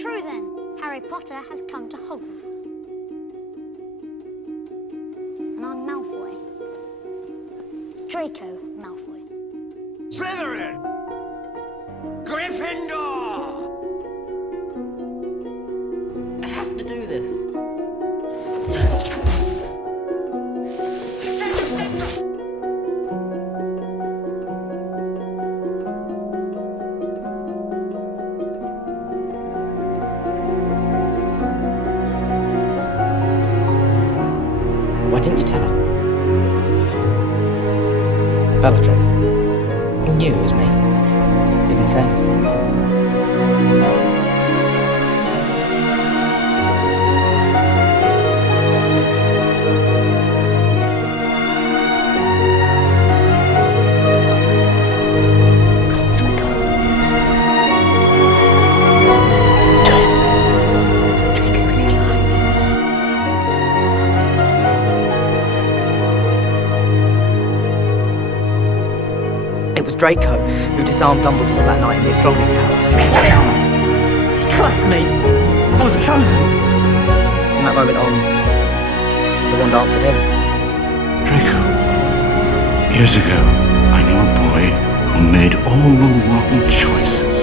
True then, Harry Potter has come to Hogwarts. And I'm Malfoy. Draco Malfoy. Slytherin! Gryffindor! I have to do this. Why didn't you tell her? Bellatrix. You knew it was me. You didn't say anything. It was Draco who disarmed Dumbledore that night in the Astronomy Tower. Trust me, I was chosen. From that moment on, the wand answered him. Draco, years ago, I knew a boy who made all the wrong choices.